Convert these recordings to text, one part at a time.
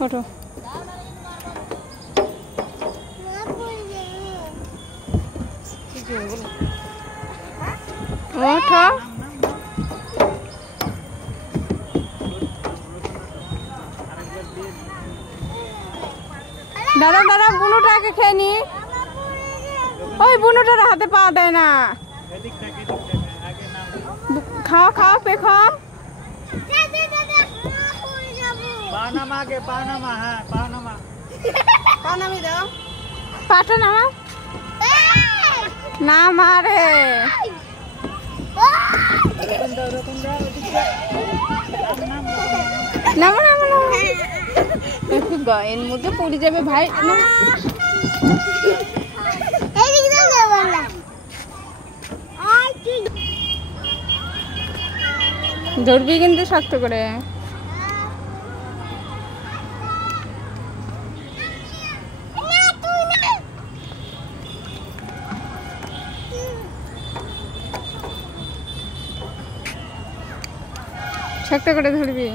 ওঠো ওঠো দাঁড়া দাঁড়া বুনুটা আগে খেয়ে নি ওই বুনুটার হাতে পাওয়া দেয় না খাও খাও পে খাও পাটা নামা না মারে নামা নামা নামা একটু গায়ের মধ্যে পড়ে যাবে ভাই ধরবি কিন্তু শক্ত করে শক্ত করে ধরবি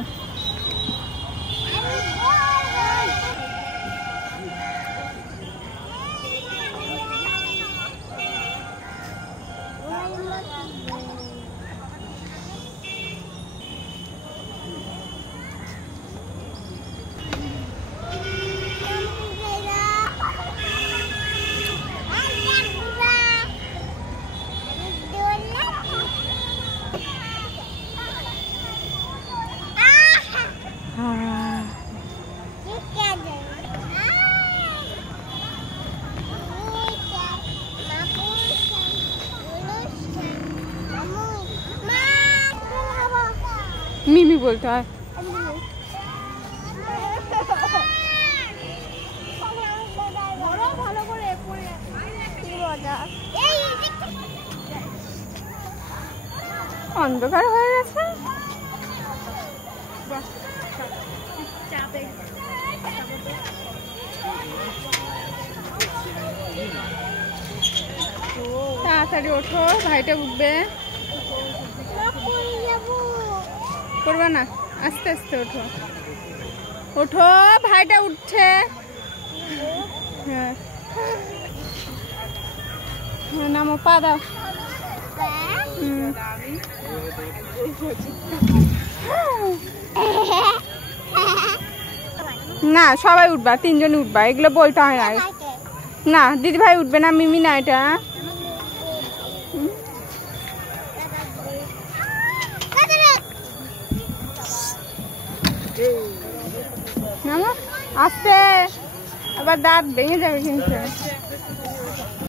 মিমি বলতে হয় অন্ধকার হয়ে গেছে তাড়াতাড়ি ওঠো ভাইটা উঠবে করবা না আস্তে আস্তে ওঠো ওঠো ভাইটা উঠছে হ্যাঁ নামো পা দাও না সবাই উঠবা তিনজন উঠবা এগুলো বলতে হয় না না দিদি ভাই উঠবে না মিমি না এটা আস্তে আবার দাঁত ভেঙে যাবে কিন্তু